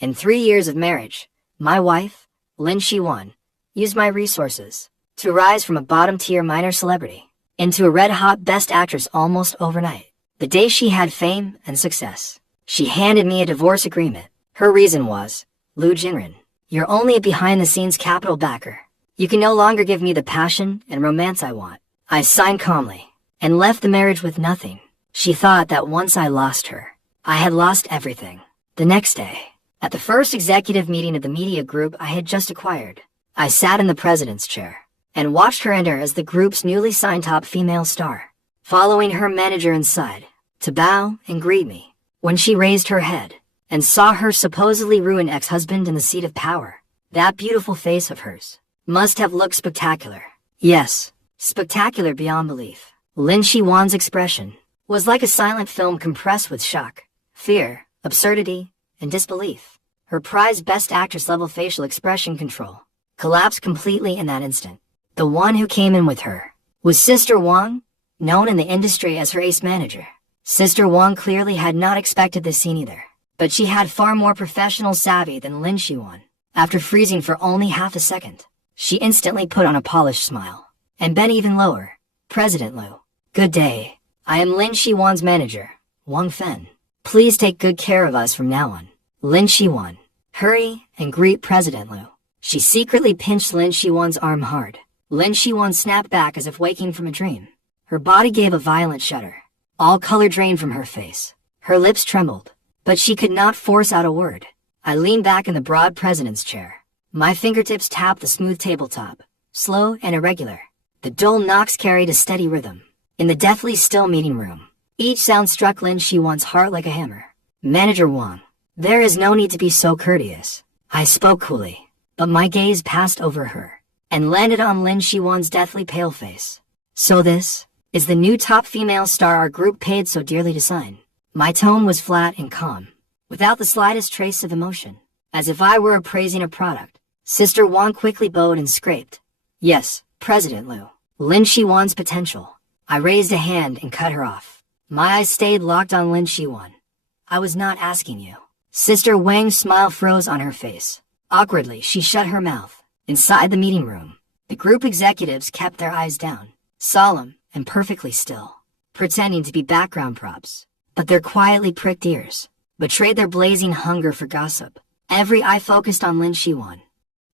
In 3 years of marriage, my wife, Lin Shiwan, used my resources to rise from a bottom-tier minor celebrity into a red-hot best actress almost overnight. The day she had fame and success, she handed me a divorce agreement. Her reason was, Lu Jinren, you're only a behind-the-scenes capital backer. You can no longer give me the passion and romance I want. I signed calmly and left the marriage with nothing. She thought that once I lost her, I had lost everything. The next day, at the first executive meeting of the media group I had just acquired, I sat in the president's chair and watched her enter as the group's newly signed top female star, following her manager inside to bow and greet me. When she raised her head and saw her supposedly ruined ex-husband in the seat of power, that beautiful face of hers must have looked spectacular. Yes, spectacular beyond belief. Lin Shiwan's expression was like a silent film compressed with shock, fear, absurdity, and disbelief. Her prized best actress level facial expression control collapsed completely in that instant. The one who came in with her was Sister Wang, known in the industry as her ace manager. Sister Wang clearly had not expected this scene either, but she had far more professional savvy than Lin Shiwan. After freezing for only half a second, she instantly put on a polished smile and bent even lower. President Lu, good day. I am Lin Shiwan's manager, Wang Fen. Please take good care of us from now on. Lin Shiwan, hurry and greet President Lu. She secretly pinched Lin Shiwan's arm hard. Lin Shiwan snapped back as if waking from a dream. Her body gave a violent shudder. All color drained from her face. Her lips trembled, but she could not force out a word. I leaned back in the broad president's chair. My fingertips tapped the smooth tabletop, slow and irregular. The dull knocks carried a steady rhythm. In the deathly still meeting room, each sound struck Lin Shiwan's heart like a hammer. Manager Wang, there is no need to be so courteous. I spoke coolly, but my gaze passed over her and landed on Lin Shiwan's deathly pale face. So this is the new top female star our group paid so dearly to sign. My tone was flat and calm, without the slightest trace of emotion, as if I were appraising a product. Sister Wang quickly bowed and scraped. Yes, President Lu. Lin Shiwan's potential. I raised a hand and cut her off. My eyes stayed locked on Lin Shiwan. I was not asking you. Sister Wang's smile froze on her face. Awkwardly, she shut her mouth. Inside the meeting room, the group executives kept their eyes down, solemn and perfectly still, pretending to be background props. But their quietly pricked ears betrayed their blazing hunger for gossip. Every eye focused on Lin Shiwan.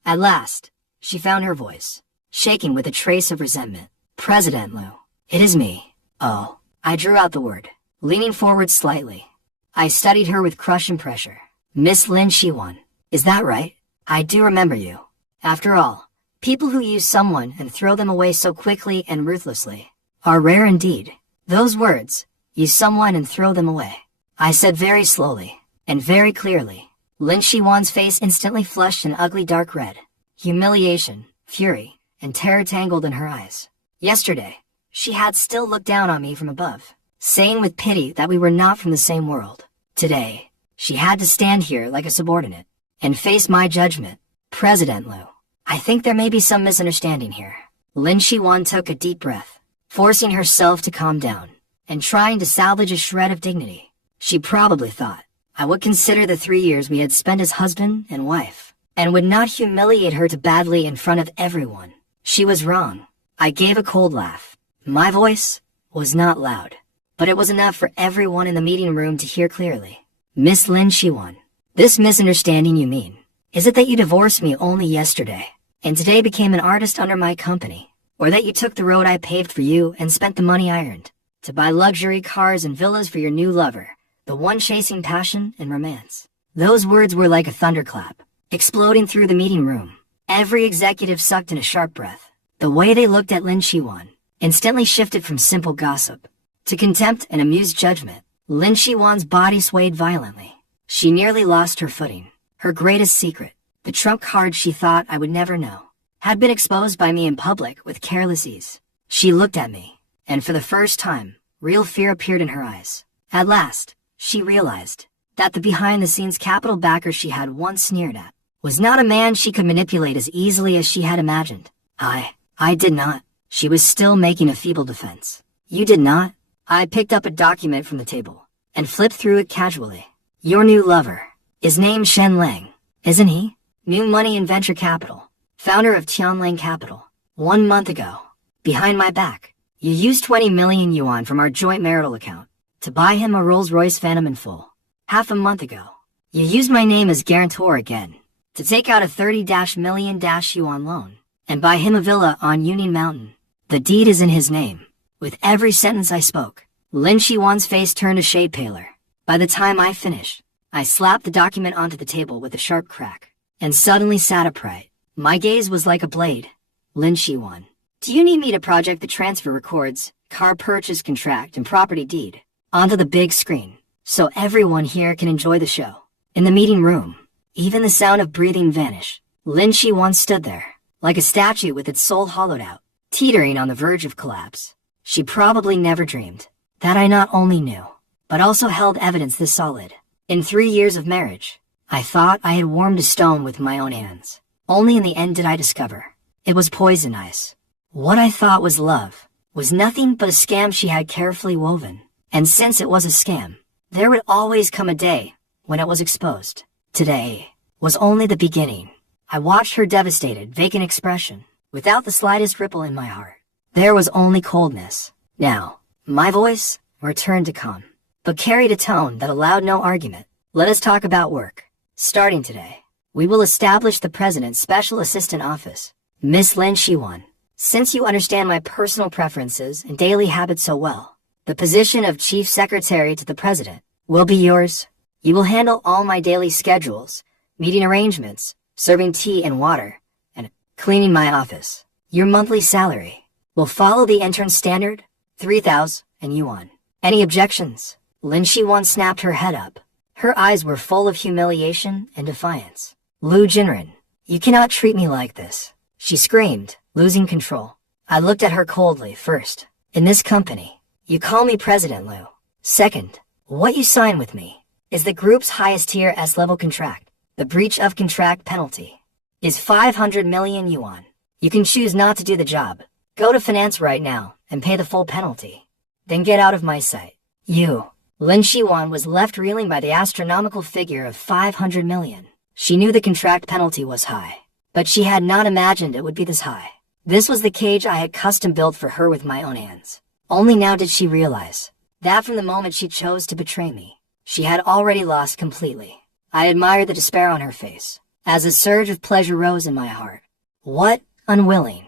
At last, she found her voice, shaking with a trace of resentment. President Lu, it is me. Oh, I drew out the word, leaning forward slightly. I studied her with crush and pressure. Miss Lin Shiwan, is that right? I do remember you. After all, people who use someone and throw them away so quickly and ruthlessly are rare indeed. Those words, use someone and throw them away, I said very slowly and very clearly. Lin Shiwan's face instantly flushed an ugly dark red. Humiliation, fury, and terror tangled in her eyes. Yesterday, she had still looked down on me from above, saying with pity that we were not from the same world. Today, she had to stand here like a subordinate and face my judgment. President Lu, I think there may be some misunderstanding here. Lin Shiwan took a deep breath, forcing herself to calm down and trying to salvage a shred of dignity. She probably thought I would consider the 3 years we had spent as husband and wife, and would not humiliate her too badly in front of everyone. She was wrong. I gave a cold laugh. My voice was not loud, but it was enough for everyone in the meeting room to hear clearly. Miss Lin Shiwan, this misunderstanding you mean, is it that you divorced me only yesterday, and today became an artist under my company? Or that you took the road I paved for you and spent the money I earned to buy luxury cars and villas for your new lover, the one chasing passion and romance? Those words were like a thunderclap, exploding through the meeting room. Every executive sucked in a sharp breath. The way they looked at Lin Shiwan instantly shifted from simple gossip to contempt and amused judgment. Lin Shiwan's body swayed violently. She nearly lost her footing. Her greatest secret, the trump card she thought I would never know, had been exposed by me in public with careless ease. She looked at me, and for the first time, real fear appeared in her eyes. At last, she realized that the behind-the-scenes capital backer she had once sneered at was not a man she could manipulate as easily as she had imagined. I did not. She was still making a feeble defense. You did not? I picked up a document from the table and flipped through it casually. Your new lover His name's Shen Lang, isn't he? New Money and Venture Capital, founder of Tianlang Capital. 1 month ago, behind my back, you used 20 million yuan from our joint marital account to buy him a Rolls-Royce Phantom in full. Half a month ago, you used my name as guarantor again to take out a 30 million yuan loan and buy him a villa on Union Mountain. The deed is in his name. With every sentence I spoke, Lin Shiwan's face turned a shade paler. By the time I finished, I slapped the document onto the table with a sharp crack and suddenly sat upright. My gaze was like a blade. Lin Shiwan, do you need me to project the transfer records, car purchase contract and property deed onto the big screen so everyone here can enjoy the show? In the meeting room, even the sound of breathing vanished. Lin Shiwan stood there, like a statue with its soul hollowed out, teetering on the verge of collapse. She probably never dreamed that I not only knew, but also held evidence this solid. In 3 years of marriage, I thought I had warmed a stone with my own hands. Only in the end did I discover it was poison ice. What I thought was love was nothing but a scam she had carefully woven. And since it was a scam, there would always come a day when it was exposed. Today was only the beginning. I watched her devastated, vacant expression, without the slightest ripple in my heart. There was only coldness. Now, my voice returned to calm, but carried a tone that allowed no argument. Let us talk about work. Starting today, we will establish the President's Special Assistant Office. Miss Lin Shiwan, since you understand my personal preferences and daily habits so well, the position of Chief Secretary to the President will be yours. You will handle all my daily schedules, meeting arrangements, serving tea and water, and cleaning my office. Your monthly salary will follow the intern standard, 3,000 yuan. Any objections? Lin Shiwan snapped her head up. Her eyes were full of humiliation and defiance. Lu Jinren, you cannot treat me like this, she screamed, losing control. I looked at her coldly. First, in this company, you call me President Lu. Second, what you sign with me is the group's highest tier S-level contract. The breach of contract penalty is 500 million yuan. You can choose not to do the job. Go to finance right now and pay the full penalty. Then get out of my sight. You. Lin Shiwan was left reeling by the astronomical figure of 500 million. She knew the contract penalty was high, but she had not imagined it would be this high. This was the cage I had custom built for her with my own hands. Only now did she realize that from the moment she chose to betray me, she had already lost completely. I admired the despair on her face, as a surge of pleasure rose in my heart. What? Unwilling.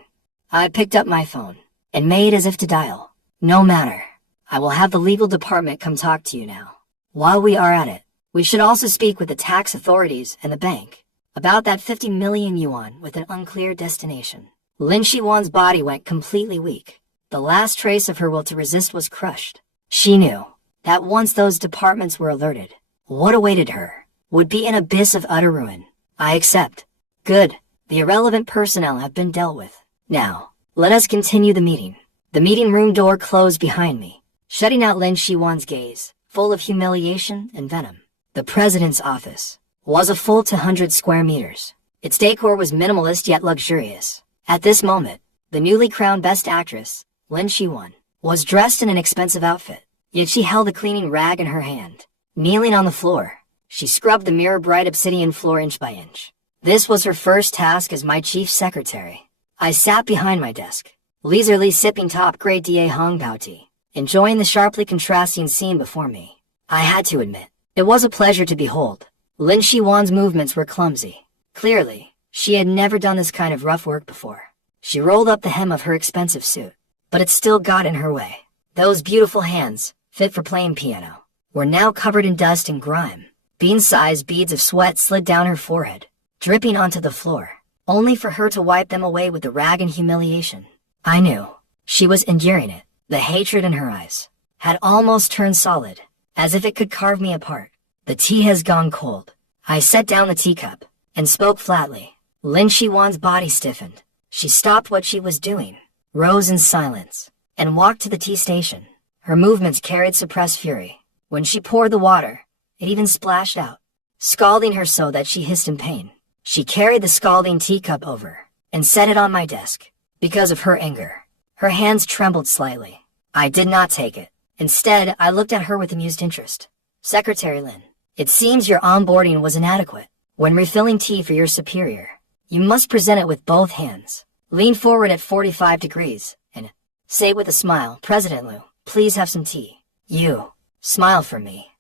I picked up my phone, and made as if to dial. No matter. I will have the legal department come talk to you now. While we are at it, we should also speak with the tax authorities and the bank about that 50 million yuan with an unclear destination. Lin Shiwan's body went completely weak. The last trace of her will to resist was crushed. She knew that once those departments were alerted, what awaited her would be an abyss of utter ruin. I accept. Good. The irrelevant personnel have been dealt with. Now, let us continue the meeting. The meeting room door closed behind me, shutting out Lin Shiwan's gaze, full of humiliation and venom. The President's office was a full 200 square meters. Its decor was minimalist yet luxurious. At this moment, the newly crowned Best Actress, Lin Shiwan, was dressed in an expensive outfit, yet she held a cleaning rag in her hand. Kneeling on the floor, she scrubbed the mirror-bright obsidian floor inch by inch. This was her first task as my chief secretary. I sat behind my desk, leisurely sipping top-grade Da Hongpao tea, enjoying the sharply contrasting scene before me. I had to admit, it was a pleasure to behold. Lin Shiwan's movements were clumsy. Clearly, she had never done this kind of rough work before. She rolled up the hem of her expensive suit, but it still got in her way. Those beautiful hands, fit for playing piano, were now covered in dust and grime. Bean-sized beads of sweat slid down her forehead, dripping onto the floor, only for her to wipe them away with the rag in humiliation. I knew she was enduring it. The hatred in her eyes had almost turned solid, as if it could carve me apart. The tea has gone cold. I set down the teacup and spoke flatly. Lin Shiwan's body stiffened. She stopped what she was doing, rose in silence, and walked to the tea station. Her movements carried suppressed fury. When she poured the water, it even splashed out, scalding her so that she hissed in pain. She carried the scalding teacup over and set it on my desk. Because of her anger, her hands trembled slightly. I did not take it. Instead, I looked at her with amused interest. Secretary Lin, It seems your onboarding was inadequate. When refilling tea for your superior, you must present it with both hands. Lean forward at 45 degrees and say with a smile, President Liu, please have some tea. You, smile for me.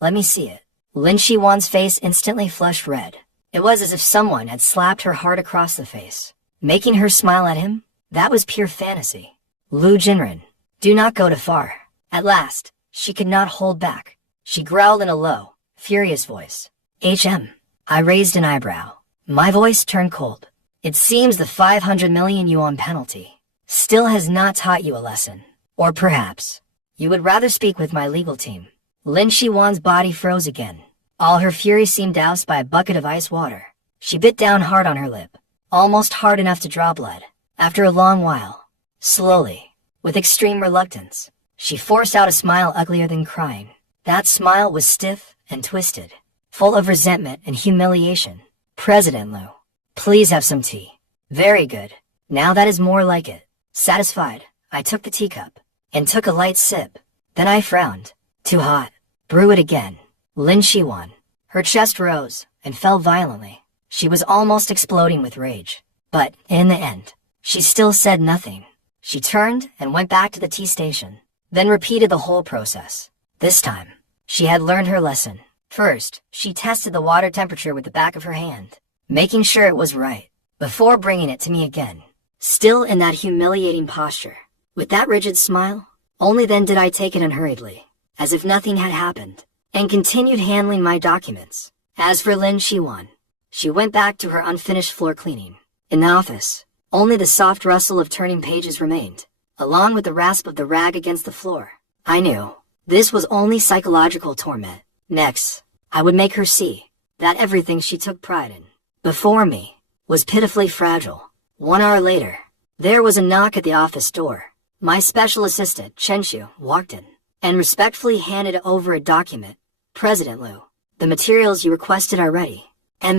Let me see it. Lin Shiwan's face instantly flushed red. It was as if someone had slapped her hard across the face, making her smile at him. That was pure fantasy. Lu Jinren, do not go too far. At last, she could not hold back. She growled in a low, furious voice. I raised an eyebrow. My voice turned cold. It seems the 500 million yuan penalty still has not taught you a lesson. Or perhaps, you would rather speak with my legal team. Lin Shiwan's body froze again. All her fury seemed doused by a bucket of ice water. She bit down hard on her lip, almost hard enough to draw blood. After a long while, slowly, with extreme reluctance, she forced out a smile uglier than crying. That smile was stiff and twisted, full of resentment and humiliation. President Liu, please have some tea. Very good. Now that is more like it. Satisfied, I took the teacup and took a light sip. Then I frowned. Too hot. Brew it again. Lin Shiwan. Her chest rose and fell violently. She was almost exploding with rage. But, in the end, she still said nothing. She turned and went back to the tea station, then repeated the whole process. This time, she had learned her lesson. First, she tested the water temperature with the back of her hand, making sure it was right, before bringing it to me again. Still in that humiliating posture, with that rigid smile, only then did I take it unhurriedly, as if nothing had happened, and continued handling my documents. As for Lin Shiwan, she went back to her unfinished floor cleaning. In the office, only the soft rustle of turning pages remained, along with the rasp of the rag against the floor. I knew this was only psychological torment. Next, I would make her see that everything she took pride in, before me, was pitifully fragile. 1 hour later, there was a knock at the office door. My special assistant, Chen Shu, walked in, and respectfully handed over a document. President Liu, the materials you requested are ready. I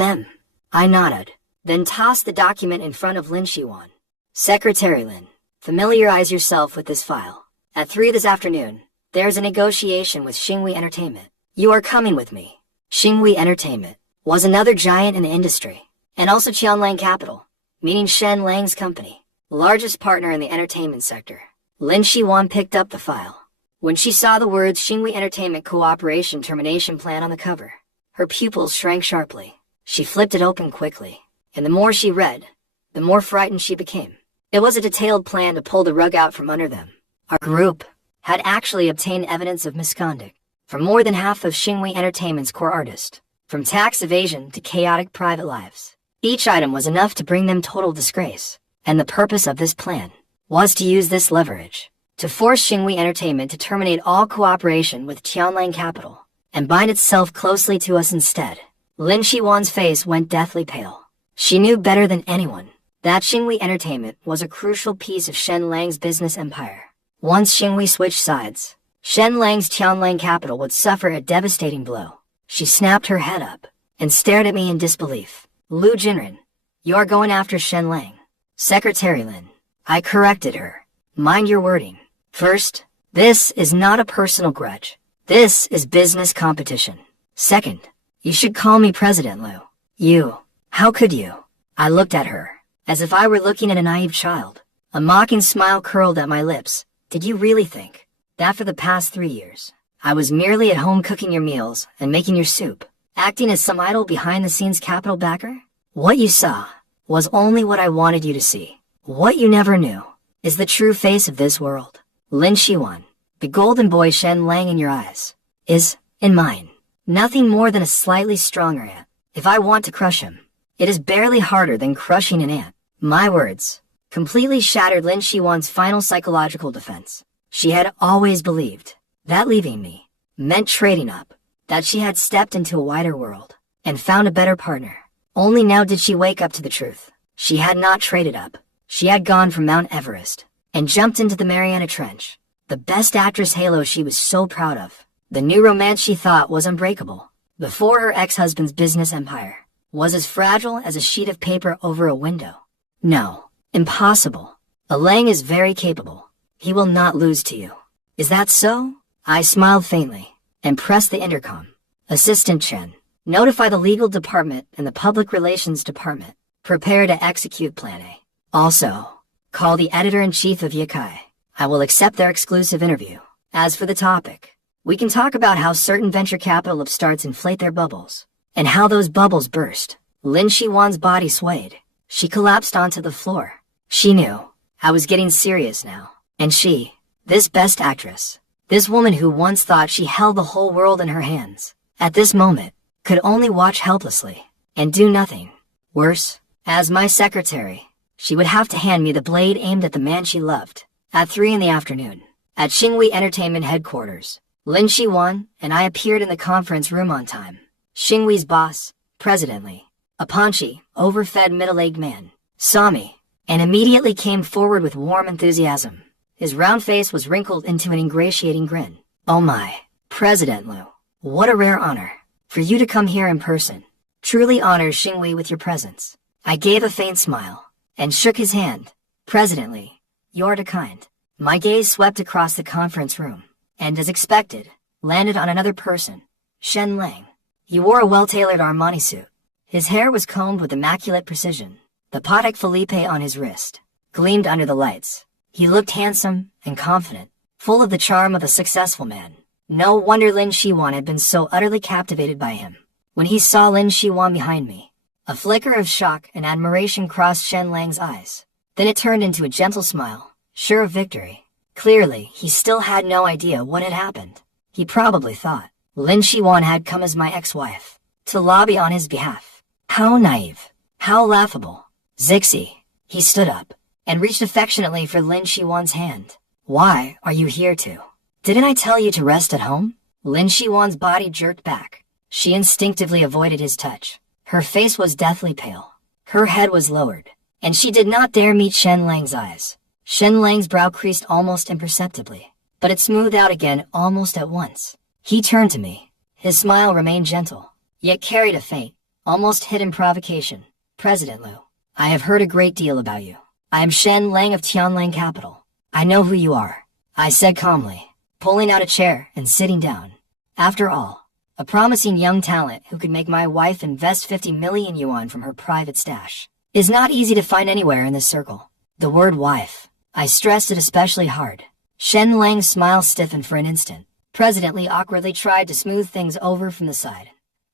nodded, then tossed the document in front of Lin Shiwan. Secretary Lin, familiarize yourself with this file. At 3 this afternoon, there's a negotiation with Xinghui Entertainment. You are coming with me. Xinghui Entertainment was another giant in the industry, and also Qianlang Capital, meaning Shen Lang's company, largest partner in the entertainment sector. Lin Shiwan picked up the file. When she saw the words Xinghui Entertainment Cooperation Termination Plan on the cover, her pupils shrank sharply. She flipped it open quickly, and the more she read, the more frightened she became. It was a detailed plan to pull the rug out from under them. Our group had actually obtained evidence of misconduct from more than half of Xinghui Entertainment's core artists, from tax evasion to chaotic private lives. Each item was enough to bring them total disgrace, and the purpose of this plan was to use this leverage to force Xinghui Entertainment to terminate all cooperation with Qianlang Capital and bind itself closely to us instead. Lin Shiwan's face went deathly pale. She knew better than anyone that Xinghui Entertainment was a crucial piece of Shen Lang's business empire. Once Xinghui switched sides, Shen Lang's Qianlang Capital would suffer a devastating blow. She snapped her head up and stared at me in disbelief. Lu Jinren, you are going after Shen Lang. Secretary Lin, I corrected her. Mind your wording. First, this is not a personal grudge. This is business competition. Second, you should call me President Liu. You, how could you? I looked at her, as if I were looking at a naive child. A mocking smile curled at my lips. Did you really think that for the past 3 years, I was merely at home cooking your meals and making your soup, acting as some idle behind-the-scenes capital backer? What you saw was only what I wanted you to see. What you never knew is the true face of this world. Lin Shiwan, the golden boy Shen Lang in your eyes, is, in mine, nothing more than a slightly stronger ant. If I want to crush him, it is barely harder than crushing an ant. My words completely shattered Lin Shiwan's final psychological defense. She had always believed that leaving me meant trading up, that she had stepped into a wider world and found a better partner. Only now did she wake up to the truth. She had not traded up. She had gone from Mount Everest and jumped into the Mariana Trench, the best actress halo she was so proud of, the new romance she thought was unbreakable, before her ex-husband's business empire was as fragile as a sheet of paper over a window. No, impossible. Lang is very capable. He will not lose to you. Is that so? I smiled faintly and pressed the intercom. Assistant Chen, notify the legal department and the public relations department. Prepare to execute Plan A. Also, call the editor-in-chief of Yakai. I will accept their exclusive interview. As for the topic, we can talk about how certain venture capital upstarts inflate their bubbles, and how those bubbles burst. Lin Shiwan's body swayed. She collapsed onto the floor. She knew I was getting serious now. And she, this best actress, this woman who once thought she held the whole world in her hands, at this moment, could only watch helplessly and do nothing. Worse, as my secretary, she would have to hand me the blade aimed at the man she loved. At 3 in the afternoon, at Xingwei Entertainment headquarters, Lin Shiwan and I appeared in the conference room on time. Xingwei's boss, President Li, a paunchy, overfed middle-aged man, saw me and immediately came forward with warm enthusiasm. His round face was wrinkled into an ingratiating grin. Oh my, President Liu, what a rare honor for you to come here in person. Truly honors Xingwei with your presence. I gave a faint smile and shook his hand. President Li, you're too kind. My gaze swept across the conference room and, as expected, landed on another person, Shen Lang. He wore a well-tailored Armani suit. His hair was combed with immaculate precision. The Patek Philippe on his wrist gleamed under the lights. He looked handsome and confident, full of the charm of a successful man. No wonder Lin Shiwan had been so utterly captivated by him. When he saw Lin Shiwan behind me, a flicker of shock and admiration crossed Shen Lang's eyes. Then it turned into a gentle smile, sure of victory. Clearly, he still had no idea what had happened. He probably thought Lin Shiwan had come as my ex-wife to lobby on his behalf. How naive. How laughable. Zixi. He stood up and reached affectionately for Lin Shiwan's hand. Why are you here too? Didn't I tell you to rest at home? Lin Shiwan's body jerked back. She instinctively avoided his touch. Her face was deathly pale. Her head was lowered, and she did not dare meet Shen Lang's eyes. Shen Lang's brow creased almost imperceptibly, but it smoothed out again almost at once. He turned to me. His smile remained gentle, yet carried a faint, almost hidden provocation. President Liu, I have heard a great deal about you. I am Shen Lang of Tianlang Capital. I know who you are, I said calmly, pulling out a chair and sitting down. After all, a promising young talent who could make my wife invest 50 million yuan from her private stash is not easy to find anywhere in this circle. The word wife, I stressed it especially hard. Shen Lang's smile stiffened for an instant. President Li awkwardly tried to smooth things over from the side.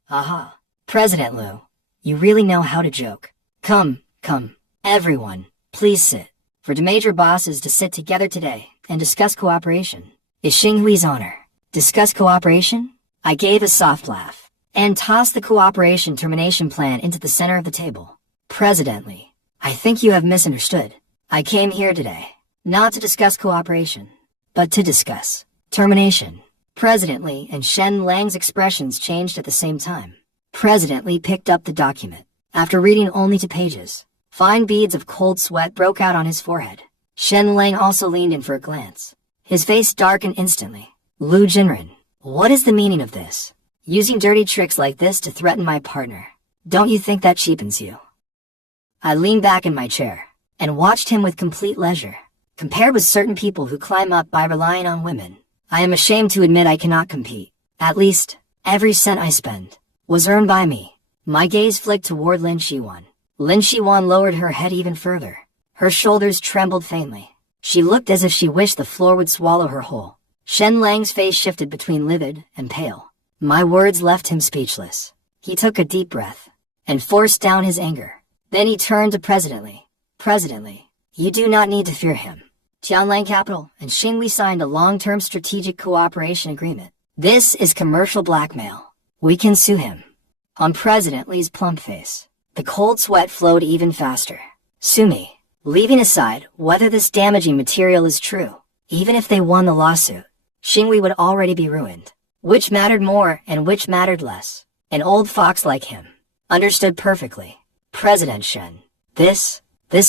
Aha, President Liu, you really know how to joke. Come, everyone, please sit. For the major bosses to sit together today and discuss cooperation is Xinghui's honor. Discuss cooperation? I gave a soft laugh and tossed the cooperation termination plan into the center of the table. President Li, I think you have misunderstood. I came here today not to discuss cooperation, but to discuss termination. President Li and Shen Lang's expressions changed at the same time. President Li picked up the document. After reading only 2 pages, fine beads of cold sweat broke out on his forehead. Shen Lang also leaned in for a glance. His face darkened instantly. Lu Jinren, what is the meaning of this? Using dirty tricks like this to threaten my partner. Don't you think that cheapens you? I leaned back in my chair and watched him with complete leisure. Compared with certain people who climb up by relying on women, I am ashamed to admit I cannot compete. At least, every cent I spend was earned by me. My gaze flicked toward Lin Shiwan. Lin Shiwan lowered her head even further. Her shoulders trembled faintly. She looked as if she wished the floor would swallow her whole. Shen Lang's face shifted between livid and pale. My words left him speechless. He took a deep breath and forced down his anger. Then he turned to President Li. President Li, you do not need to fear him. Tianlang Capital and Xingwei signed a long-term strategic cooperation agreement. This is commercial blackmail. We can sue him. On President Li's plump face, the cold sweat flowed even faster. Sue me. Leaving aside whether this damaging material is true, even if they won the lawsuit, Xingwei would already be ruined. Which mattered more and which mattered less? An old fox like him understood perfectly. President Shen, this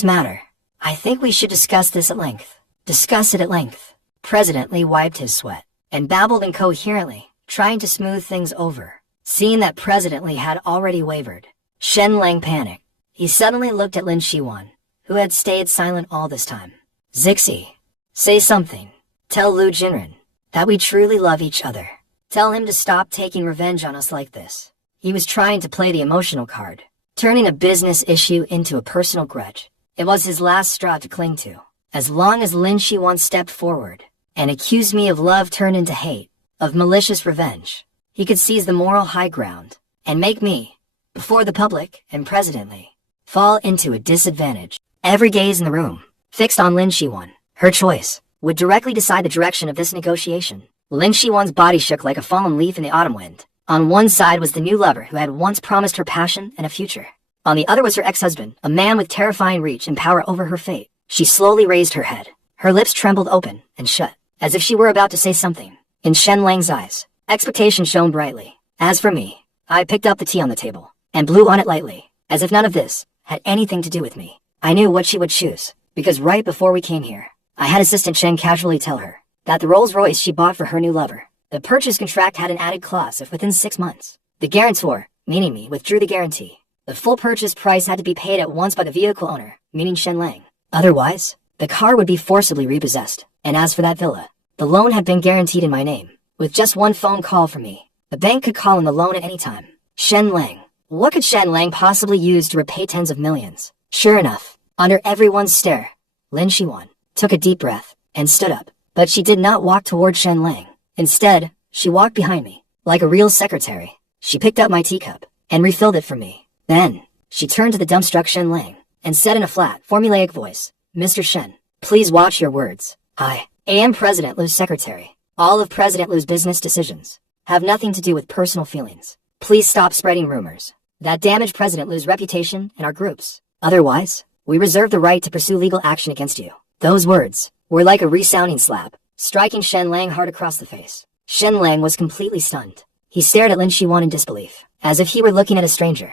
matter. I think we should discuss this at length. Discuss it at length. President Li wiped his sweat and babbled incoherently, trying to smooth things over. Seeing that President Li had already wavered, Shen Lang panicked. He suddenly looked at Lin Shiwan, who had stayed silent all this time. Zixi, say something. Tell Lu Jinren that we truly love each other. Tell him to stop taking revenge on us like this. He was trying to play the emotional card, turning a business issue into a personal grudge. It was his last straw to cling to. As long as Lin Shiwan stepped forward and accused me of love turned into hate, of malicious revenge, he could seize the moral high ground and make me, before the public and President Lee, fall into a disadvantage. Every gaze in the room, fixed on Lin Shiwan, her choice, would directly decide the direction of this negotiation. Lin Shiwan's body shook like a fallen leaf in the autumn wind. On one side was the new lover who had once promised her passion and a future. On the other was her ex-husband, a man with terrifying reach and power over her fate. She slowly raised her head. Her lips trembled open and shut, as if she were about to say something. In Shen Lang's eyes, expectation shone brightly. As for me, I picked up the tea on the table and blew on it lightly, as if none of this had anything to do with me. I knew what she would choose, because right before we came here, I had Assistant Shen casually tell her that the Rolls-Royce she bought for her new lover, the purchase contract had an added clause if within 6 months, the guarantor, meaning me, withdrew the guarantee. The full purchase price had to be paid at once by the vehicle owner, meaning Shen Lang. Otherwise, the car would be forcibly repossessed. And as for that villa, the loan had been guaranteed in my name. With just one phone call from me, the bank could call in the loan at any time. Shen Lang. What could Shen Lang possibly use to repay tens of millions? Sure enough, under everyone's stare, Lin Shiwan took a deep breath and stood up. But she did not walk toward Shen Lang. Instead, she walked behind me, like a real secretary. She picked up my teacup and refilled it for me. Then, she turned to the dumbstruck Shen Lang and said in a flat, formulaic voice, "Mr. Shen, please watch your words. I am President Liu's secretary. All of President Liu's business decisions have nothing to do with personal feelings. Please stop spreading rumors that damage President Liu's reputation and our groups. Otherwise, we reserve the right to pursue legal action against you." Those words were like a resounding slap, striking Shen Lang hard across the face. Shen Lang was completely stunned. He stared at Lin Shiwan in disbelief, as if he were looking at a stranger.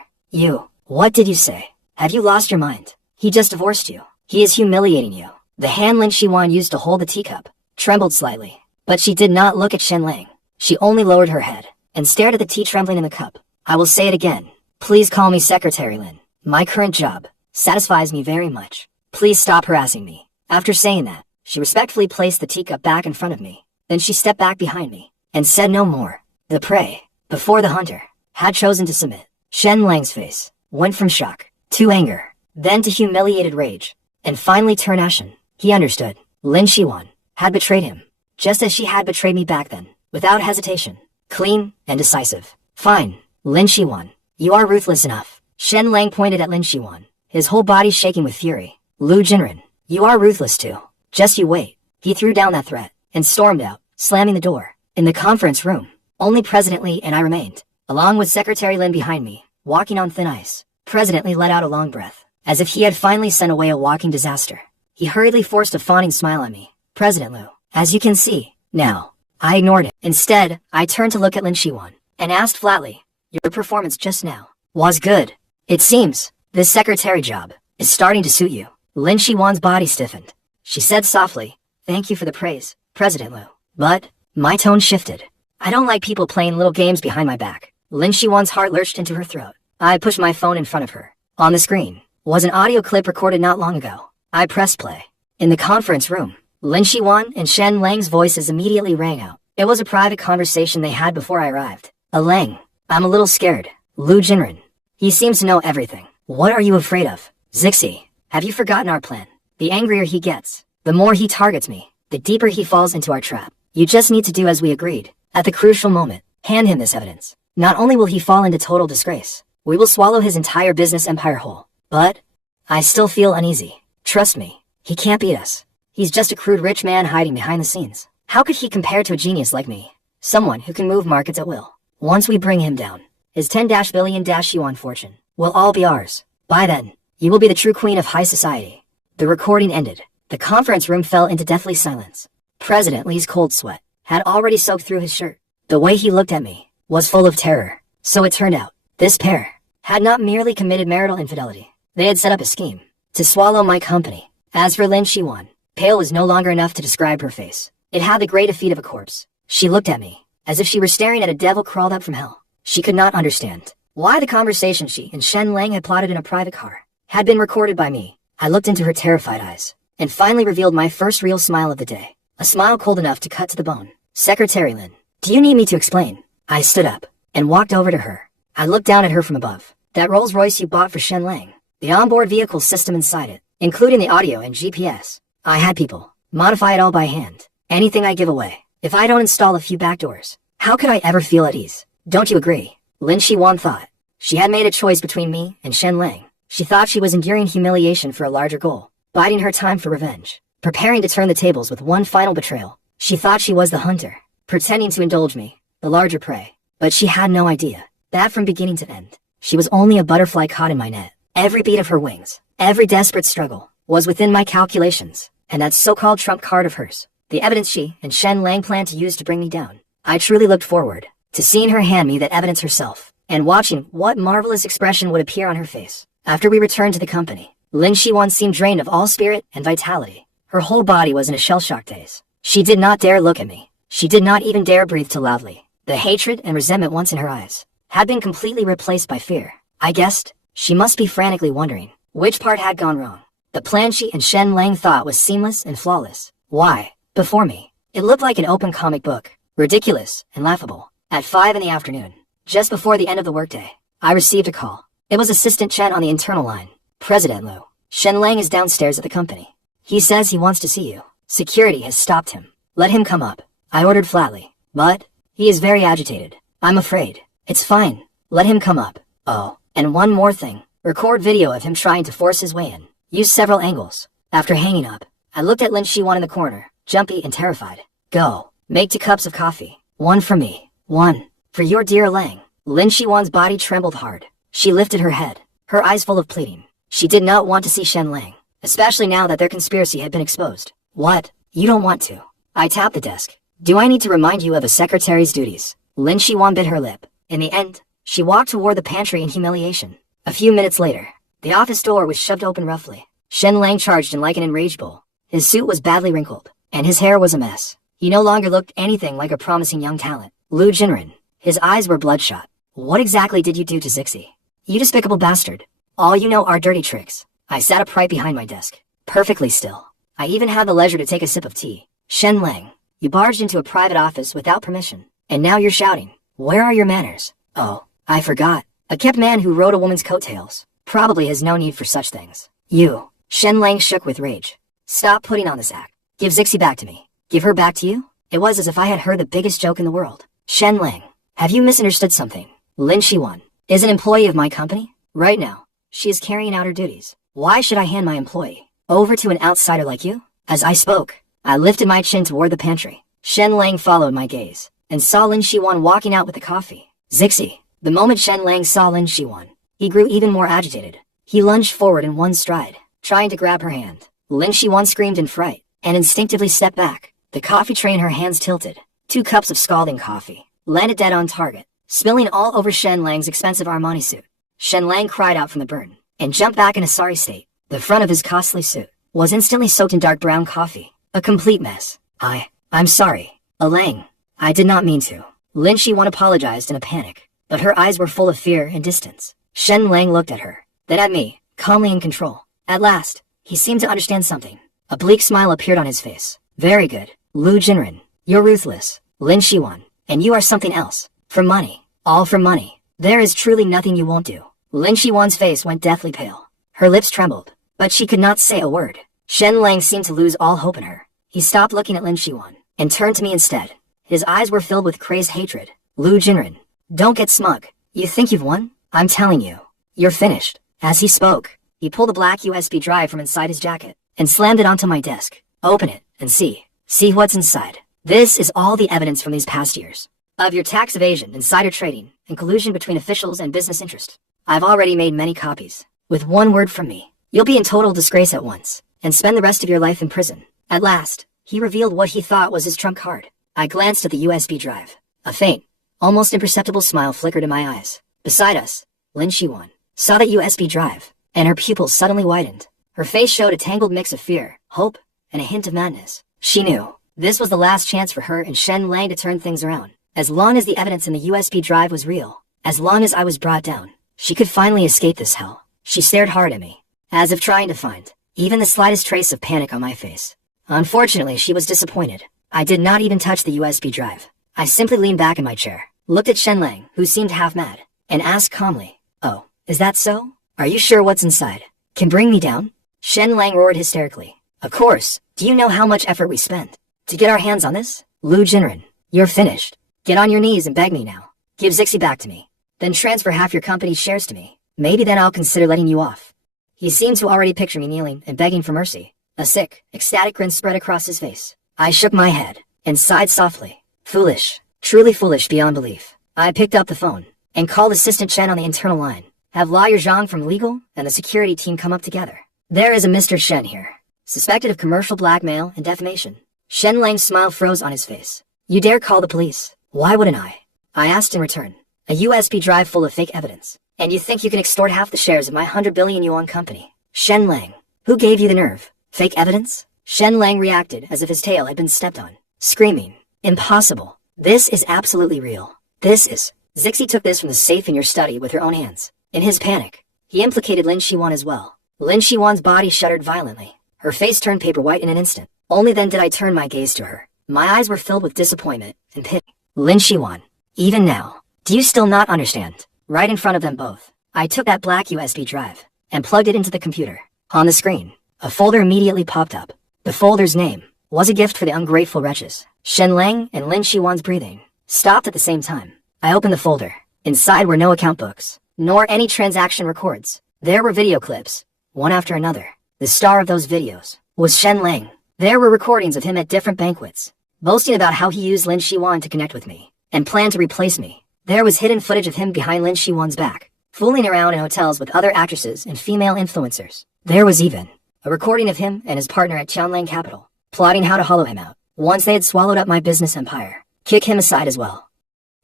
What did you say? Have you lost your mind? He just divorced you. He is humiliating you. The hand Lin Shiwan used to hold the teacup trembled slightly, but she did not look at Shen Lang. She only lowered her head and stared at the tea trembling in the cup. I will say it again. Please call me Secretary Lin. My current job satisfies me very much. Please stop harassing me. After saying that, she respectfully placed the teacup back in front of me. Then she stepped back behind me and said no more. The prey, before the hunter, had chosen to submit. Shen Lang's face went from shock to anger, then to humiliated rage, and finally turned ashen. He understood. Lin Shiwan had betrayed him, just as she had betrayed me back then, without hesitation, clean and decisive. Fine, Lin Shiwan, you are ruthless enough. Shen Lang pointed at Lin Shiwan, his whole body shaking with fury. Lu Jinren, you are ruthless too. Just you wait. He threw down that threat and stormed out, slamming the door. In the conference room, only President Lee and I remained, along with Secretary Lin behind me, walking on thin ice. President Lee let out a long breath, as if he had finally sent away a walking disaster. He hurriedly forced a fawning smile on me. President Liu, as you can see, now. I ignored it. Instead, I turned to look at Lin Shiwan and asked flatly, your performance just now was good. It seems this secretary job is starting to suit you. Lin Shiwan's body stiffened. She said softly, thank you for the praise, President Liu. But, my tone shifted. I don't like people playing little games behind my back. Lin Shiwan's heart lurched into her throat. I pushed my phone in front of her. On the screen was an audio clip recorded not long ago. I pressed play. In the conference room, Lin Shiwan and Shen Lang's voices immediately rang out. It was a private conversation they had before I arrived. Lang, I'm a little scared. Lu Jinren. He seems to know everything. What are you afraid of? Zixi, have you forgotten our plan? The angrier he gets, the more he targets me, the deeper he falls into our trap. You just need to do as we agreed. At the crucial moment, hand him this evidence. Not only will he fall into total disgrace, we will swallow his entire business empire whole. But I still feel uneasy. Trust me, he can't beat us. He's just a crude rich man hiding behind the scenes. How could he compare to a genius like me? Someone who can move markets at will. Once we bring him down, his 10 billion yuan fortune will all be ours. By then, you will be the true queen of high society. The recording ended. The conference room fell into deathly silence. President Lee's cold sweat had already soaked through his shirt. The way he looked at me was full of terror. So it turned out, this pair had not merely committed marital infidelity. They had set up a scheme to swallow my company. As for Lin Shiwan, pale was no longer enough to describe her face. It had the gray defeat of a corpse. She looked at me, as if she were staring at a devil crawled up from hell. She could not understand why the conversation she and Shen Lang had plotted in a private car had been recorded by me. I looked into her terrified eyes, and finally revealed my first real smile of the day. A smile cold enough to cut to the bone. Secretary Lin, Do you need me to explain? I stood up and walked over to her. I looked down at her from above. That Rolls Royce you bought for Shen Lang. The onboard vehicle system inside it, including the audio and GPS. I had people modify it all by hand. Anything I give away. If I don't install a few backdoors, how could I ever feel at ease? Don't you agree? Lin Shiwan thought. She had made a choice between me and Shen Lang. She thought she was enduring humiliation for a larger goal, biding her time for revenge, preparing to turn the tables with one final betrayal. She thought she was the hunter, pretending to indulge me, the larger prey. But she had no idea that from beginning to end, she was only a butterfly caught in my net. Every beat of her wings, every desperate struggle, was within my calculations, and that so-called trump card of hers, the evidence she and Shen Lang planned to use to bring me down. I truly looked forward to seeing her hand me that evidence herself, and watching what marvelous expression would appear on her face. After we returned to the company, Lin Shiwan seemed drained of all spirit and vitality. Her whole body was in a shell-shock daze. She did not dare look at me. She did not even dare breathe too loudly. The hatred and resentment once in her eyes had been completely replaced by fear. I guessed she must be frantically wondering which part had gone wrong. The plan she and Shen Lang thought was seamless and flawless. Why? Before me, it looked like an open comic book, ridiculous and laughable. At 5 in the afternoon, just before the end of the workday, I received a call. It was Assistant Chen on the internal line. President Liu, Shen Lang is downstairs at the company. He says he wants to see you. Security has stopped him. Let him come up. I ordered flatly. But he is very agitated. I'm afraid. It's fine. Let him come up. Oh, and one more thing. Record video of him trying to force his way in. Use several angles. After hanging up, I looked at Lin Shiwan in the corner, jumpy and terrified. Go. Make 2 cups of coffee. 1 for me. 1 for your dear Lang. Lin Shiwan's body trembled hard. She lifted her head, her eyes full of pleading. She did not want to see Shen Lang, especially now that their conspiracy had been exposed. What? You don't want to? I tapped the desk. Do I need to remind you of a secretary's duties? Lin Shiwan bit her lip. In the end, she walked toward the pantry in humiliation. A few minutes later, the office door was shoved open roughly. Shen Lang charged in like an enraged bull. His suit was badly wrinkled, and his hair was a mess. He no longer looked anything like a promising young talent. Lu Jinren. His eyes were bloodshot. What exactly did you do to Zixi? You despicable bastard. All you know are dirty tricks. I sat upright behind my desk, perfectly still. I even had the leisure to take a sip of tea. Shen Lang, you barged into a private office without permission, and now you're shouting. Where are your manners? Oh, I forgot. A kept man who rode a woman's coattails probably has no need for such things. You. Shen Lang shook with rage. Stop putting on this act. Give Zixi back to me. Give her back to you? It was as if I had heard the biggest joke in the world. Shen Lang, have you misunderstood something? Lin Shiwan is an employee of my company. Right now, she is carrying out her duties. Why should I hand my employee over to an outsider like you? As I spoke, I lifted my chin toward the pantry. Shen Lang followed my gaze and saw Lin Shiwan walking out with the coffee. Zixi. The moment Shen Lang saw Lin Shiwan, he grew even more agitated. He lunged forward in one stride, trying to grab her hand. Lin Shiwan screamed in fright and instinctively stepped back. The coffee tray in her hands tilted. 2 cups of scalding coffee landed dead on target, spilling all over Shen Lang's expensive Armani suit. Shen Lang cried out from the burn and jumped back in a sorry state. The front of his costly suit was instantly soaked in dark brown coffee. A complete mess. I'm sorry. Lang. I did not mean to. Lin Shiwan apologized in a panic, but her eyes were full of fear and distance. Shen Lang looked at her, then at me, calmly in control. At last, he seemed to understand something. A bleak smile appeared on his face. Very good. Lu Jinren. You're ruthless. Lin Shiwan. And you are something else. For money. All for money. There is truly nothing you won't do. Lin Shiwan's face went deathly pale. Her lips trembled, but she could not say a word. Shen Lang seemed to lose all hope in her. He stopped looking at Lin Shiwan and turned to me instead. His eyes were filled with crazed hatred. Lu Jinren. Don't get smug. You think you've won? I'm telling you. You're finished. As he spoke, he pulled a black USB drive from inside his jacket and slammed it onto my desk. Open it and see. See what's inside. This is all the evidence from these past years of your tax evasion, insider trading, and collusion between officials and business interests. I've already made many copies. With one word from me, you'll be in total disgrace at once and spend the rest of your life in prison. At last, he revealed what he thought was his trump card. I glanced at the USB drive. A faint, almost imperceptible smile flickered in my eyes. Beside us, Lin Shiwan saw that USB drive, and her pupils suddenly widened. Her face showed a tangled mix of fear, hope, and a hint of madness. She knew this was the last chance for her and Shen Lang to turn things around. As long as the evidence in the USB drive was real, as long as I was brought down, she could finally escape this hell. She stared hard at me, as if trying to find even the slightest trace of panic on my face. Unfortunately, she was disappointed. I did not even touch the USB drive. I simply leaned back in my chair, looked at Shen Lang, who seemed half mad, and asked calmly, "Oh, is that so? Are you sure what's inside can bring me down?" Shen Lang roared hysterically. "Of course. Do you know how much effort we spent to get our hands on this? Lu Jinren, you're finished. Get on your knees and beg me now. Give Zixi back to me. Then transfer half your company's shares to me. Maybe then I'll consider letting you off." He seemed to already picture me kneeling and begging for mercy. A sick, ecstatic grin spread across his face. I shook my head and sighed softly. Foolish. Truly foolish beyond belief. I picked up the phone and called Assistant Chen on the internal line. "Have Lawyer Zhang from legal and the security team come up together. There is a Mr. Shen here, suspected of commercial blackmail and defamation." Shen Lang's smile froze on his face. "You dare call the police? Why wouldn't I?" I asked in return. "A USB drive full of fake evidence. And you think you can extort half the shares of my 100 billion yuan company?" Shen Lang, who gave you the nerve? Fake evidence? Shen Lang reacted as if his tail had been stepped on, screaming, "Impossible. This is absolutely real. This is..." Zixi took this from the safe in your study with her own hands. In his panic, he implicated Lin Shiwan as well. Lin Shiwan's body shuddered violently. Her face turned paper white in an instant. Only then did I turn my gaze to her. My eyes were filled with disappointment and pity. "Lin Shiwan, even now, do you still not understand?" Right in front of them both, I took that black USB drive and plugged it into the computer. On the screen, a folder immediately popped up. The folder's name was a gift for the ungrateful wretches. Shen Lang and Lin Shiwan's breathing stopped at the same time. I opened the folder. Inside were no account books, nor any transaction records. There were video clips, one after another. The star of those videos was Shen Lang. There were recordings of him at different banquets, boasting about how he used Lin Shiwan to connect with me and planned to replace me. There was hidden footage of him behind Lin Shiwan's back, fooling around in hotels with other actresses and female influencers. There was even a recording of him and his partner at Qianlang Capital, plotting how to hollow him out. Once they had swallowed up my business empire, kick him aside as well.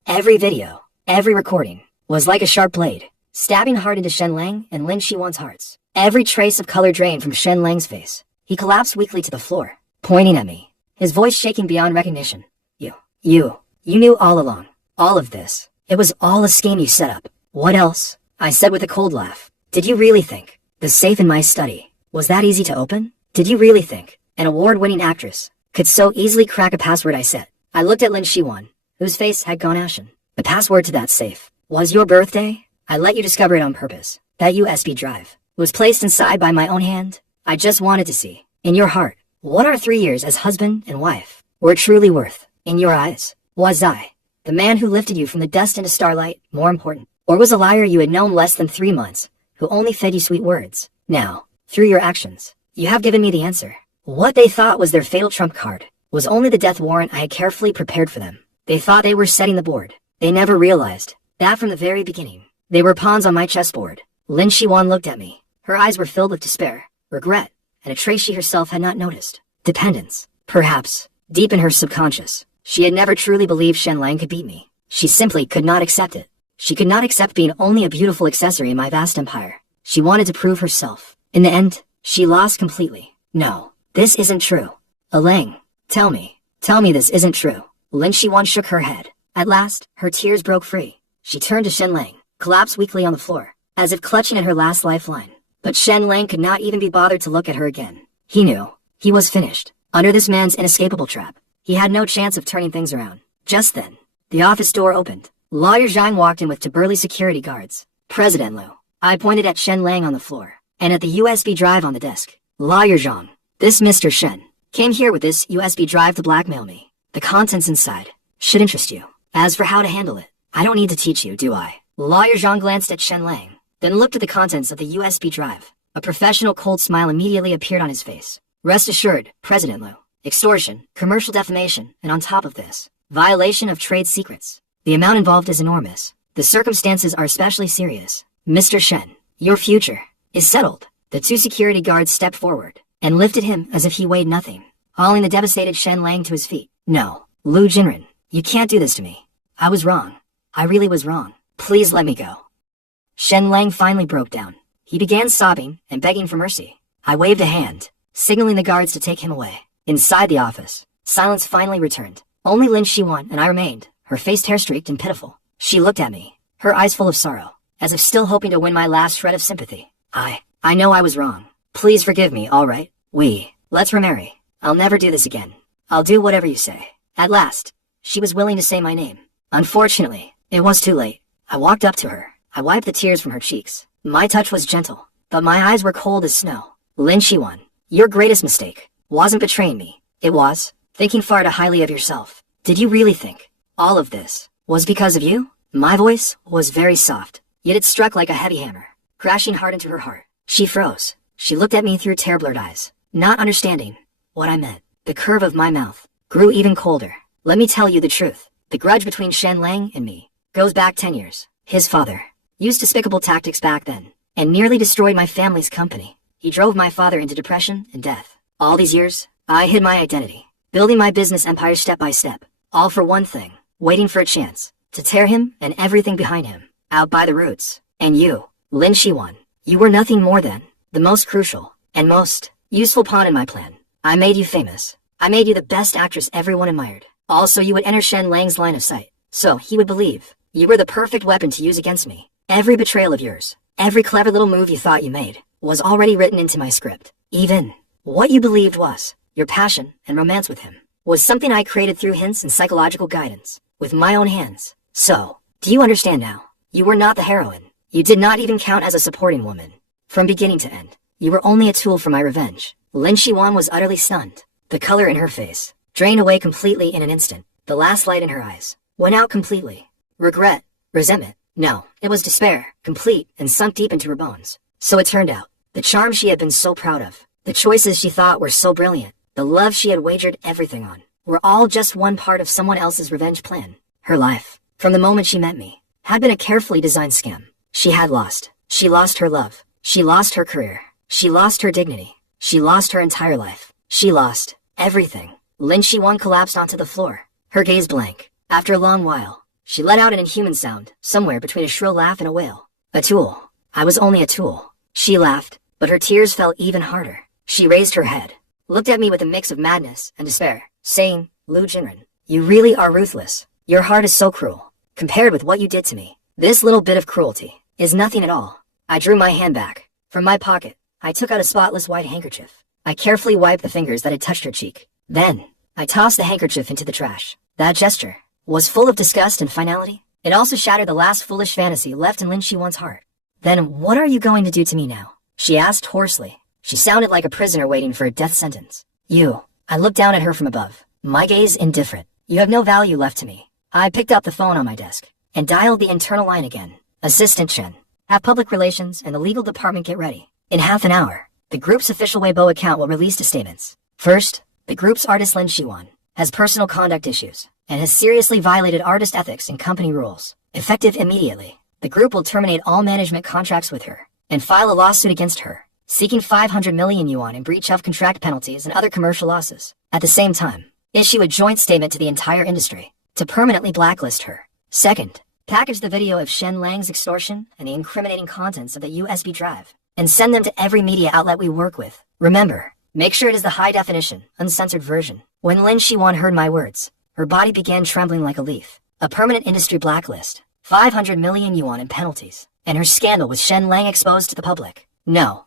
Every video, every recording, was like a sharp blade, stabbing hard into Shen Lang and Lin Shiwan's hearts. Every trace of color drained from Shen Lang's face. He collapsed weakly to the floor, pointing at me, his voice shaking beyond recognition. You knew all along. All of this. It was all a scheme you set up. What else?" I said with a cold laugh. "Did you really think the safe in my study was that easy to open? Did you really think an award-winning actress could so easily crack a password I set?" I looked at Lin Shiwan, whose face had gone ashen. "The password to that safe was your birthday? I let you discover it on purpose. That USB drive was placed inside by my own hand. I just wanted to see, in your heart, what our 3 years as husband and wife were truly worth. In your eyes, was I, the man who lifted you from the dust into starlight, more important? Or was a liar you had known less than 3 months, who only fed you sweet words? Now, through your actions, you have given me the answer. What they thought was their fatal trump card was only the death warrant I had carefully prepared for them. They thought they were setting the board. They never realized that from the very beginning, they were pawns on my chessboard." Lin Shiwan looked at me. Her eyes were filled with despair, regret, and a trace she herself had not noticed. Dependence. Perhaps, deep in her subconscious, she had never truly believed Shen Lang could beat me. She simply could not accept it. She could not accept being only a beautiful accessory in my vast empire. She wanted to prove herself. In the end, she lost completely. "No, this isn't true. Alang, tell me this isn't true." Lin Shiwan shook her head. At last, her tears broke free. She turned to Shen Lang, collapsed weakly on the floor, as if clutching at her last lifeline. But Shen Lang could not even be bothered to look at her again. He knew. He was finished. Under this man's inescapable trap, he had no chance of turning things around. Just then, the office door opened. Lawyer Zhang walked in with two burly security guards. "President Liu." I pointed at Shen Lang on the floor, and at the USB drive on the desk. "Lawyer Zhang, this Mr. Shen came here with this USB drive to blackmail me. The contents inside should interest you. As for how to handle it, I don't need to teach you, do I?" Lawyer Zhang glanced at Shen Lang, then looked at the contents of the USB drive. A professional cold smile immediately appeared on his face. "Rest assured, President Liu, extortion, commercial defamation, and on top of this, violation of trade secrets. The amount involved is enormous. The circumstances are especially serious. Mr. Shen, your future is settled." The two security guards stepped forward and lifted him as if he weighed nothing, hauling the devastated Shen Lang to his feet. "No, Lu Jinren, you can't do this to me. I was wrong. I really was wrong. Please let me go." Shen Lang finally broke down. He began sobbing and begging for mercy. I waved a hand, signaling the guards to take him away. Inside the office, silence finally returned. Only Lin Shiwan and I remained, her face hair-streaked and pitiful. She looked at me, her eyes full of sorrow, as if still hoping to win my last shred of sympathy. I know I was wrong. Please forgive me, all right? Let's remarry. I'll never do this again. I'll do whatever you say." At last, she was willing to say my name. Unfortunately, it was too late. I walked up to her. I wiped the tears from her cheeks. My touch was gentle, but my eyes were cold as snow. Lin Shiwan, your greatest mistake wasn't betraying me. It was thinking far too highly of yourself. Did you really think all of this was because of you? My voice was very soft, yet it struck like a heavy hammer, crashing hard into her heart. She froze. She looked at me through tear-blurred eyes, not understanding what I meant. The curve of my mouth grew even colder. Let me tell you the truth. The grudge between Shen Lang and me goes back 10 years. His father used despicable tactics back then and nearly destroyed my family's company. He drove my father into depression and death. All these years, I hid my identity, building my business empire step by step, all for one thing, waiting for a chance to tear him and everything behind him out by the roots. And you, Lin Shiwan, you were nothing more than the most crucial and most useful pawn in my plan. I made you famous. I made you the best actress everyone admired. Also, you would enter Shen Lang's line of sight, so he would believe you were the perfect weapon to use against me. Every betrayal of yours, every clever little move you thought you made, was already written into my script. Even what you believed was your passion and romance with him was something I created through hints and psychological guidance with my own hands. So, do you understand now? You were not the heroine. You did not even count as a supporting woman. From beginning to end, you were only a tool for my revenge. Lin Shiwan was utterly stunned. The color in her face drained away completely in an instant. The last light in her eyes went out completely. Regret, resentment. No, it was despair, complete and sunk deep into her bones. So it turned out, the charm she had been so proud of, the choices she thought were so brilliant, the love she had wagered everything on, were all just one part of someone else's revenge plan. Her life, from the moment she met me, had been a carefully designed scam. She had lost. She lost her love. She lost her career. She lost her dignity. She lost her entire life. She lost everything. Lin Shiwan collapsed onto the floor, her gaze blank. After a long while, she let out an inhuman sound, somewhere between a shrill laugh and a wail. A tool. I was only a tool. She laughed, but her tears fell even harder. She raised her head, looked at me with a mix of madness and despair, saying, Lu Jinren, you really are ruthless. Your heart is so cruel. Compared with what you did to me, this little bit of cruelty is nothing at all. I drew my hand back. From my pocket, I took out a spotless white handkerchief. I carefully wiped the fingers that had touched her cheek. Then, I tossed the handkerchief into the trash. That gesture was full of disgust and finality. It also shattered the last foolish fantasy left in Lin Shiwan's heart. Then what are you going to do to me now? She asked hoarsely. She sounded like a prisoner waiting for a death sentence. You. I looked down at her from above, my gaze indifferent. You have no value left to me. I picked up the phone on my desk and dialed the internal line again. Assistant Chen, have public relations and the legal department get ready. In half an hour, the group's official Weibo account will release the statements. First, the group's artist Lin Shiwan has personal conduct issues and has seriously violated artist ethics and company rules. Effective immediately, the group will terminate all management contracts with her and file a lawsuit against her, seeking 500 million yuan in breach of contract penalties and other commercial losses. At the same time, issue a joint statement to the entire industry to permanently blacklist her. Second, package the video of Shen Lang's extortion and the incriminating contents of the USB drive and send them to every media outlet we work with. Remember, make sure it is the high-definition, uncensored version. When Lin Shiwan heard my words, her body began trembling like a leaf. A permanent industry blacklist, 500 million yuan in penalties, and her scandal with Shen Lang exposed to the public. No,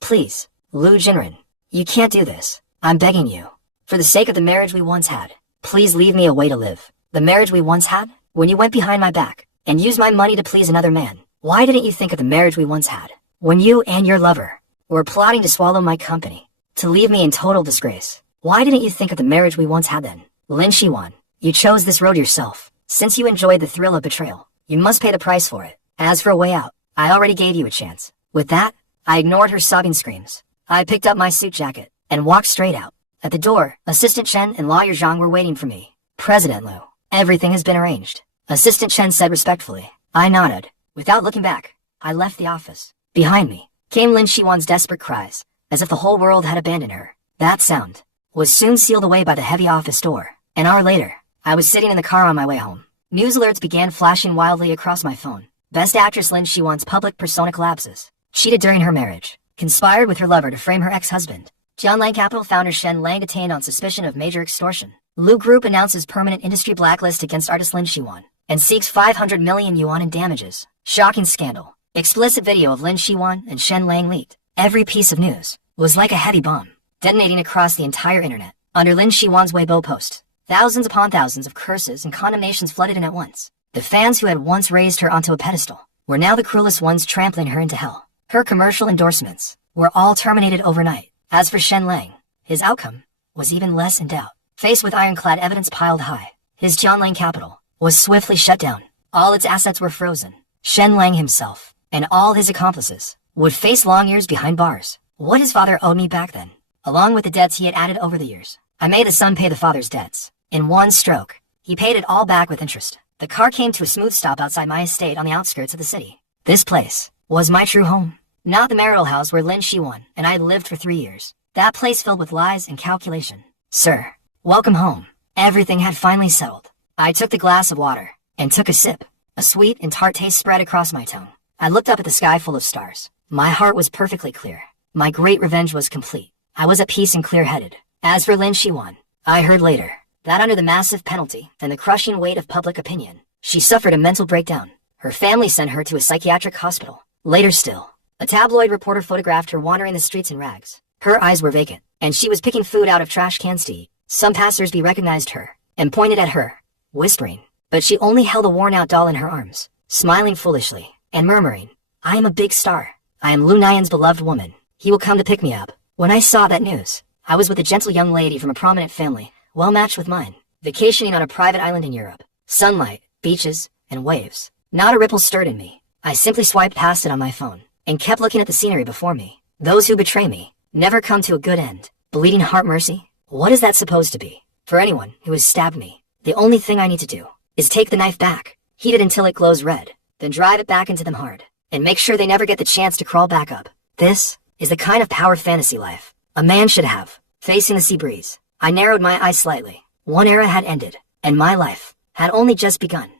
please, Lu Jinren, you can't do this. I'm begging you. For the sake of the marriage we once had, please leave me a way to live. The marriage we once had? When you went behind my back and used my money to please another man, why didn't you think of the marriage we once had? When you and your lover were plotting to swallow my company, to leave me in total disgrace, why didn't you think of the marriage we once had then? Lin Shiwan, you chose this road yourself. Since you enjoyed the thrill of betrayal, you must pay the price for it. As for a way out, I already gave you a chance. With that, I ignored her sobbing screams. I picked up my suit jacket and walked straight out. At the door, Assistant Chen and Lawyer Zhang were waiting for me. President Lu, everything has been arranged, Assistant Chen said respectfully. I nodded. Without looking back, I left the office. Behind me came Lin Shiwan's desperate cries, as if the whole world had abandoned her. That sound was soon sealed away by the heavy office door. An hour later, I was sitting in the car on my way home. News alerts began flashing wildly across my phone. Best actress Lin Shiwan's public persona collapses. Cheated during her marriage. Conspired with her lover to frame her ex-husband. Jianlang Capital founder Shen Lang detained on suspicion of major extortion. Lu Group announces permanent industry blacklist against artist Lin Shiwan and seeks 500 million yuan in damages. Shocking scandal. Explicit video of Lin Shiwan and Shen Lang leaked. Every piece of news was like a heavy bomb, detonating across the entire internet. Under Lin Shiwan's Weibo post, Thousands upon thousands of curses and condemnations flooded in at once. The fans who had once raised her onto a pedestal were now the cruelest ones, trampling her into hell. Her commercial endorsements were all terminated overnight. As for Shen Lang, his outcome was even less in doubt. Faced with ironclad evidence piled high, his Jianlang capital was swiftly shut down. All its assets were frozen. Shen Lang himself and all his accomplices would face long years behind bars. What his father owed me back then, along with the debts he had added over the years. I made the son pay the father's debts. In one stroke, he paid it all back with interest. The car came to a smooth stop outside my estate on the outskirts of the city. This place was my true home, not the marital house where Lin Shiwan and I had lived for 3 years. That place filled with lies and calculation. Sir, welcome home. Everything had finally settled. I took the glass of water and took a sip. A sweet and tart taste spread across my tongue. I looked up at the sky full of stars. My heart was perfectly clear. My great revenge was complete. I was at peace and clear-headed. As for Lin Shiwan, I heard later that under the massive penalty and the crushing weight of public opinion, she suffered a mental breakdown. Her family sent her to a psychiatric hospital. Later still, a tabloid reporter photographed her wandering the streets in rags. Her eyes were vacant, and she was picking food out of trash cans to eat. Some passers-by recognized her and pointed at her, whispering, but she only held a worn-out doll in her arms, smiling foolishly and murmuring, "I am a big star. I am Lu Nian's beloved woman. He will come to pick me up." When I saw that news, I was with a gentle young lady from a prominent family, well matched with mine, vacationing on a private island in Europe. Sunlight, beaches, and waves. Not a ripple stirred in me. I simply swiped past it on my phone and kept looking at the scenery before me. Those who betray me never come to a good end. Bleeding heart mercy? What is that supposed to be? For anyone who has stabbed me, the only thing I need to do is take the knife back, heat it until it glows red, then drive it back into them hard, and make sure they never get the chance to crawl back up. This is the kind of power fantasy life a man should have. Facing the sea breeze, I narrowed my eyes slightly. One era had ended, and my life had only just begun.